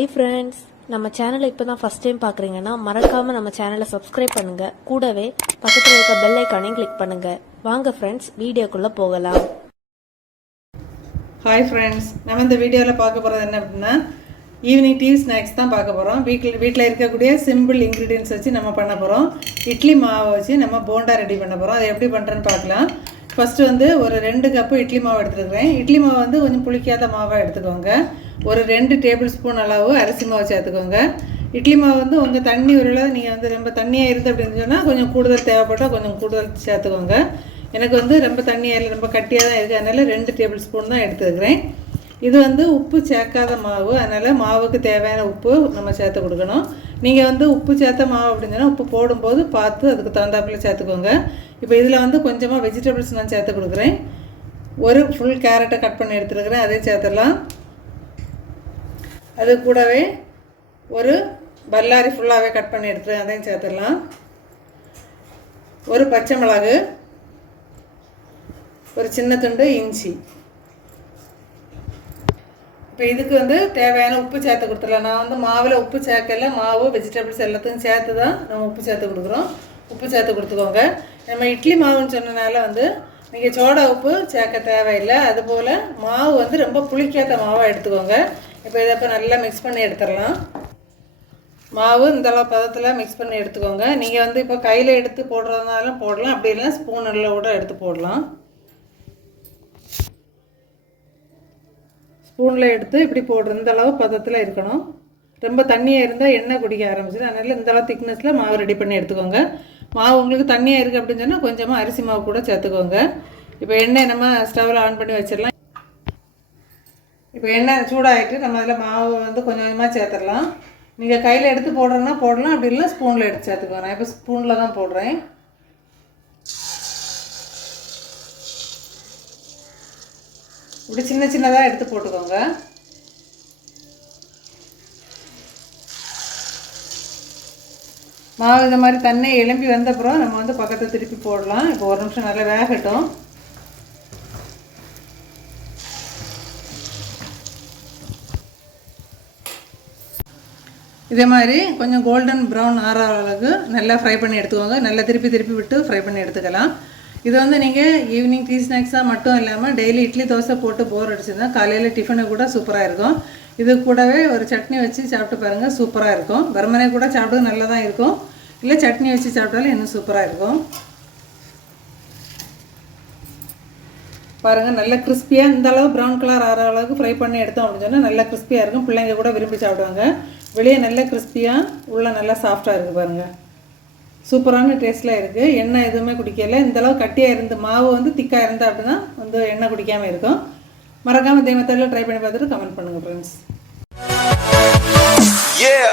Hi friends நம்ம சேனலை இப்போ தான் ஃபஸ்ட் டைம் பார்க்குறீங்கன்னா மறக்காமல் நம்ம சேனலை சப்ஸ்கிரைப் பண்ணுங்கள் கூடவே பக்கத்தில் இருக்க பெல் ஐக்கானையும் கிளிக் பண்ணுங்கள் வாங்க ஃப்ரெண்ட்ஸ் வீடியோக்குள்ளே போகலாம். ஹாய் ஃப்ரெண்ட்ஸ் நம்ம இந்த வீடியோவில் பார்க்க போகிறது என்ன அப்படின்னா ஈவினிங் டீ ஸ்நாக்ஸ் தான் பார்க்க போகிறோம் வீட்டில் வீட்டில் இருக்கக்கூடிய சிம்பிள் இன்க்ரீடியன்ஸ் வச்சு நம்ம பண்ண போகிறோம் இட்லி மாவை வச்சு நம்ம போண்டா ரெடி பண்ண போகிறோம் அதை எப்படி பண்ணுறேன்னு பார்க்கலாம். ஃபஸ்ட்டு வந்து ஒரு ரெண்டு கப்பு இட்லி மாவு எடுத்துருக்குறேன். இட்லி மாவு வந்து கொஞ்சம் புளிக்காத மாவாக எடுத்துக்கோங்க. ஒரு ரெண்டு டேபிள் ஸ்பூன் அளவு அரிசி மாவு சேர்த்துக்கோங்க. இட்லி மாவு வந்து உங்கள் தண்ணி உருளை நீங்கள் வந்து ரொம்ப தண்ணியாக இருந்து அப்படின்னு சொன்னால் கொஞ்சம் கூடுதல் தேவைப்பட்டால் கொஞ்சம் கூடுதல் சேர்த்துக்கோங்க. எனக்கு வந்து ரொம்ப தண்ணியாக இல்லை ரொம்ப கட்டியாக தான் இருக்குது அதனால் ரெண்டு டேபிள் ஸ்பூன் தான் எடுத்துக்கிறேன் இது வந்து உப்பு சேர்க்காத மாவு. அதனால் மாவுக்கு தேவையான உப்பு நம்ம சேர்த்து கொடுக்கணும். நீங்கள் வந்து உப்பு சேர்த்த மாவு அப்படின்னு சொன்னால் உப்பு போடும்போது பார்த்து அதுக்கு தகுந்தாப்புல சேர்த்துக்கோங்க. இப்போ இதில் வந்து கொஞ்சமாக வெஜிடபிள்ஸ் நான் சேர்த்து கொடுக்குறேன். ஒரு ஃபுல் கேரட்டை கட் பண்ணி எடுத்துருக்குறேன். அதே சேர்த்துடலாம். அது கூடவே ஒரு பல்லாரி ஃபுல்லாகவே கட் பண்ணி எடுத்துருக்கேன். அதையும் சேர்த்துடலாம். ஒரு பச்சை மிளகு ஒரு சின்ன துண்டு இஞ்சி. இப்போ இதுக்கு வந்து தேவையான உப்பு சேர்த்து கொடுத்துடலாம். நான் வந்து மாவில் உப்பு சேர்க்கல. மாவு வெஜிடபிள்ஸ் எல்லாத்தையும் சேர்த்து தான் நம்ம உப்பு சேர்த்து கொடுக்குறோம். உப்பு சேர்த்து கொடுத்துக்கோங்க. நம்ம இட்லி மாவுன்னு சொன்னனால வந்து நீங்கள் சோடா உப்பு சேர்க்க தேவையில்லை. அதுபோல் மாவு வந்து ரொம்ப புளிக்காத மாவாக எடுத்துக்கோங்க. இப்போ இதை இப்போ நல்லா மிக்ஸ் பண்ணி எடுத்துடலாம். மாவு இந்தளவு பதத்தில் மிக்ஸ் பண்ணி எடுத்துக்கோங்க. நீங்கள் வந்து இப்போ கையில் எடுத்து போடுறதுனாலும் போடலாம். அப்படி இல்லைன்னா ஸ்பூனில் கூட எடுத்து போடலாம். ஸ்பூனில் எடுத்து இப்படி போடுற இந்த அளவு பதத்தில் இருக்கணும். ரொம்ப தண்ணியாக இருந்தால் எண்ணெய் குடிக்க ஆரம்பிச்சிடும். அதனால் இந்த அளவு திக்னஸில் மாவு ரெடி பண்ணி எடுத்துக்கோங்க. மாவு உங்களுக்கு தண்ணியாக இருக்குது அப்படின்னு சொன்னால் கொஞ்சமாக அரிசி மாவு கூட சேர்த்துக்கோங்க. இப்போ எண்ணெய் நம்ம ஸ்டவ்வில் ஆன் பண்ணி வச்சிடலாம். இப்போ எண்ணெய் சூடாகிட்டு நம்ம அதில் மாவு வந்து கொஞ்சம் கொஞ்சமாக சேர்த்துடலாம். நீங்கள் கையில் எடுத்து போடுறோன்னா போடலாம். அப்படி இல்லைன்னா ஸ்பூனில் எடுத்து சேர்த்துக்கோங்க. நான் இப்போ ஸ்பூனில் தான் போடுறேன். இப்படி சின்ன சின்னதாக எடுத்து போட்டுக்கோங்க. மாவு இந்த மாதிரி தண்ணி எலும்பி வந்த அப்புறம் நம்ம வந்து பக்கத்தை திருப்பி போடலாம். இப்போ ஒரு நிமிஷம் நல்லா வேகட்டும். இதே மாதிரி கொஞ்சம் கோல்டன் ப்ரௌன் ஆற அளவுக்கு நல்லா ஃப்ரை பண்ணி எடுத்துக்கோங்க. நல்லா திருப்பி திருப்பி விட்டு ஃப்ரை பண்ணி எடுத்துக்கலாம். இது வந்து நீங்கள் ஈவினிங் டீ ஸ்நாக்ஸாக மட்டும் இல்லாமல் டெய்லி இட்லி தோசை போட்டு போர் அடிச்சிருந்தா காலையில் டிஃபனு கூட சூப்பராக இருக்கும். இது கூடவே ஒரு சட்னி வச்சு சாப்பிட்டு பாருங்கள் சூப்பராக இருக்கும். வெறுமனே கூட சாப்பிட்டு நல்லா தான் இருக்கும். இல்லை சட்னி வச்சு சாப்பிட்டாலும் இன்னும் சூப்பராக இருக்கும். பாருங்கள் நல்ல கிறிஸ்பியாக இந்த அளவு ப்ரௌன் கலர் ஆகிற அளவுக்கு ஃப்ரை பண்ணி எடுத்தோம் அப்படின்னு சொன்னால் நல்லா கிறிஸ்பியாக இருக்கும். பிள்ளைங்க கூட விரும்பி சாப்பிடுவாங்க. வெளியே நல்ல கிறிஸ்பியாக உள்ளே நல்லா சாஃப்டாக இருக்குது பாருங்கள் சூப்பரான டேஸ்ட்டில் இருக்குது எண்ணெய் எதுவுமே குடிக்கல. இந்தளவு கட்டியாக இருந்து மாவு வந்து திக்காக இருந்தால் அப்படின்னா வந்து எண்ணெய் குடிக்காமல் இருக்கும். மறக்காமல் இதே ட்ரை பண்ணி பார்த்துட்டு கமெண்ட் பண்ணுங்கள் ஃப்ரெண்ட்ஸ் Yeah.